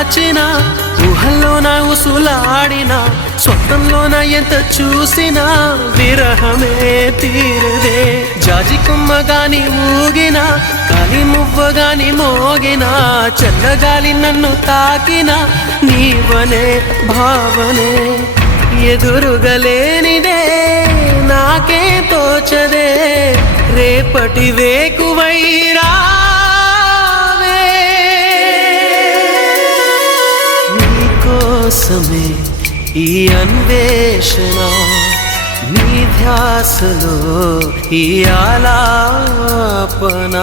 దాచినా ఊహల్లోన ఉసులాడినా స్వప్నంలోన ఎంత చూసినా విరహమే తీరదే జాజి కొమ్మగాని ఊగినా కాలి మువ్వగాని మోగినా చల్లగాలి నన్ను తాకినా నీవనే భావనే ఎదురుగలేనిదే నాకే తోచదే రేపటి వేకువైరా నీకోసమే ఈ అన్వేషణ నీ ధ్యాసలో ఈ ఆలాపన